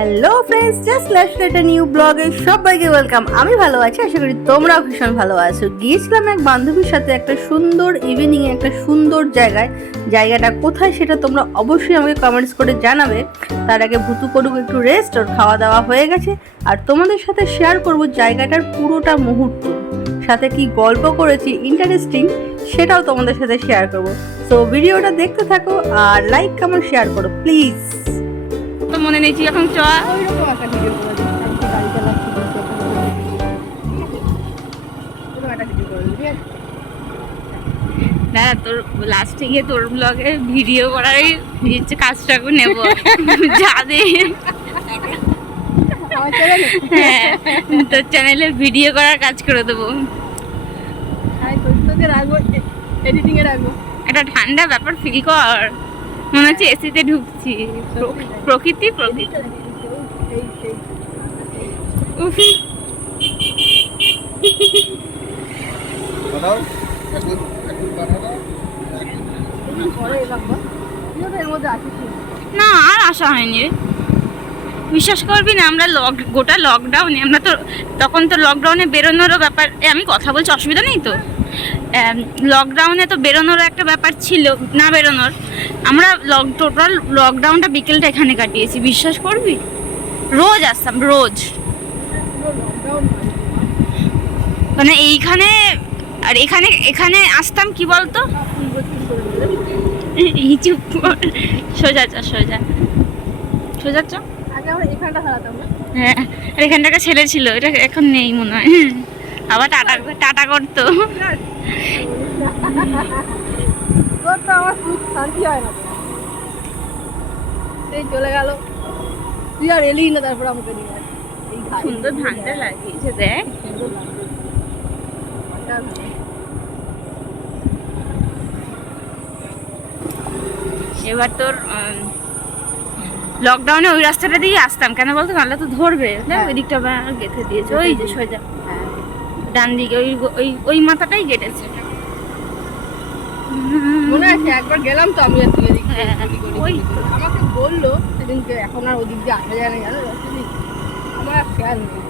Hello friends just let's একটা new ব্লগে সবাইকে ওয়েলকাম আমি ভালো আছি, আশা করি তোমরাও ভীষণ ভালো আছো। গিয়েছিলাম এক বান্ধবীর সাথে একটা সুন্দর ইভিনিং এ, একটা সুন্দর জায়গায়। জায়গাটা কোথায় সেটা তোমরা অবশ্যই আমাকে কমেন্টস করে জানাবে। তার আগে ভুতু করুক, একটু রেস্ট ওর খাওয়া দাওয়া হয়ে গেছে। আর তোমাদের সাথে শেয়ার করব জায়গাটার পুরোটা মুহূর্ত। সাথে কি গল্প করেছি ইন্টারেস্টিং সেটাও তোমাদের সাথে শেয়ার করব। তো ভিডিওটা দেখতে থাকো আর লাইক কমেন্ট শেয়ার করো প্লিজ নেই এখন চ। দাদা তোর লাস্টে গিয়ে তোর ব্লগে ভিডিও করার হচ্ছে কাজটাকে নেব। যাদের আমার হ্যাঁ তোর চ্যানেলে ভিডিও করার কাজ করে দেবো। একটা ঠান্ডা ব্যাপার ফিল কর। মনে হচ্ছে এসিতে ঢুকছি। প্রকৃতি প্রকৃতি। না আর আসা হয়নি রে। বিশ্বাস করবি না আমরা লক গোটা লকডাউনে আমরা তো তখন তো লকডাউনে বেরোনোরও ব্যাপার। আমি কথা বলছি অসুবিধা নেই তো? লকডাউনে তো বেরোনোরও একটা ব্যাপার ছিল, না বেরোনোর। আমরা লক টোটাল লকডাউনটা বিকেলটা এখানে কাটিয়েছি, বিশ্বাস করবি? রোজ আসতাম, রোজ। মানে এইখানে, আর এখানে এখানে আসতাম কি বলতো? চুপ সোজা চ, সোজা। সোজা চ। হ্যাঁ আর এখানটা ছেলে ছিল, এটা এখন নেই মনে হয়। আবার টাটা টাটা করতো। তোর তো আমার সুখ শান্তি হয় না সেই চলে গেল তুই আর এলি না তারপর আমাকে নিয়ে সুন্দর ধানটা লাগিয়েছে দেখ। এবার তোর লকডাউনে ওই রাস্তাটা দিয়ে আসতাম। কেন বলতো? নাহলে তো ধরবে। হ্যাঁ। ওই দিকটা গেঁথে দিয়েছে। ওই যে সোজা। হ্যাঁ। ডান দিকে ওই ওই ওই মাথাটাই কেটেছে। মনে আছে? একবার গেলাম তো আমি আর তুই হ্যাঁ, গলি ওই। আমাকে বলল সেদিনকে এখন আর ওদিক দিয়ে আসা যায় না জানো? আমার আর খেয়াল নেই।